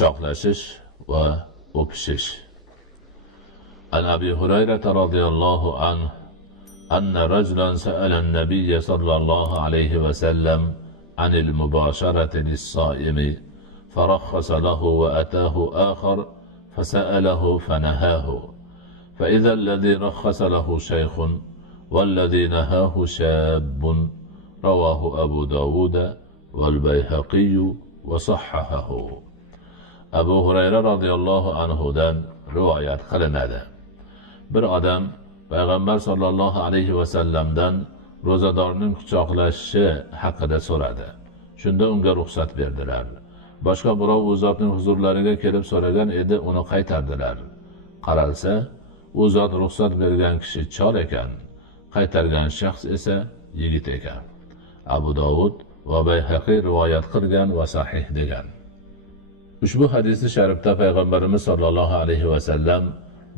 quchoqlashish va o'pishish. An Abi Hurayra radhiyallohu anhu أن رجلا سأل النبي صلى الله عليه وسلم عن المباشرة للصائم فرخص له وأتاه آخر فسأله فنهاه فإذا الذي رخص له شيخ والذي نهاه شاب رواه أبو داود والبيهقي وصححه. Abu Hurayra radhiyallohu anhudan rivoyat qilinadi. Bir odam Payg'ambar sollallohu alayhi vasallamdan ro'zadorning quchoqlashishi haqida so'radi. Shunda unga ruxsat berdilar. Boshqa birov u zotning huzurlariga kelib so'ragan edi, uni qaytardilar. Qaralsa, u zot ruxsat bergan kishi chol ekan, qaytargan shaxs esa yigit ekan. Abu Dovud va Bayhaqi rivoyat qilgan va sahih degan. Ushbu hadisi sharifda Payg'ambarimiz sollallohu alayhi vasallam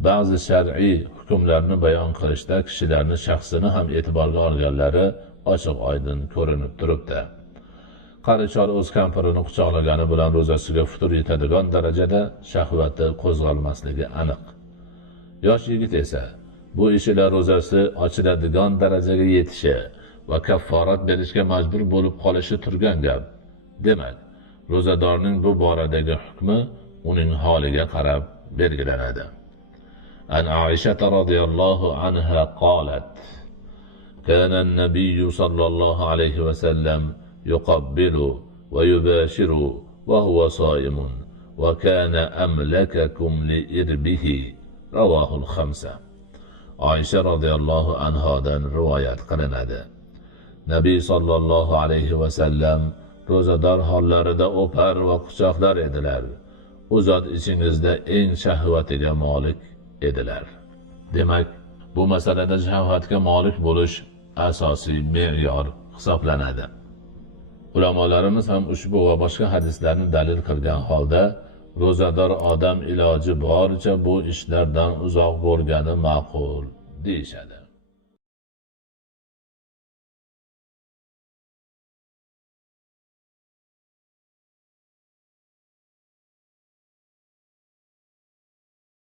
ba'zi shar'iy hukmlarni bayon qilishda kishilarning shaxsini ham e'tiborga olganlari ochiq-oydin ko'rinib turibdi. Qari chol o'z kampirini quchoqlagani bilan ro'zasiga futur yetadigan darajada shahvati qo'zg'almasligi aniq. Yosh yigit esa bu ishida ro'zasi ochiladigan darajaga yetishi va kafforat berishga majbur bo'lib qolishi turgan gap. Demak, ro'zadorning bu boradagi hukmi uning holiga qarab belgilanadi. عن عائشة رضي الله عنها قالت: كان النبي صلى الله عليه وسلم يقبل ويباشر وهو صائم وكان أملككم لإربه رواه الخمسة. عائشة رضي الله عنها دان روايات qilinadi. Nabiy sallallohu alayhi vasallam ro'zador hollarida o'par va quchoqlar edilar. U zot ichingizda eng shahvatiga molik edilar. Demak, bu masalada shahvatga molik bo'lish asosiy me'yor hisoblanadi. Ulamolarimiz ham ushbu va boshqa hadislarni dalil qilgan holda ro'zador odam iloji boricha bu ishlardan uzoq bo'lgani ma'qul deyishadi.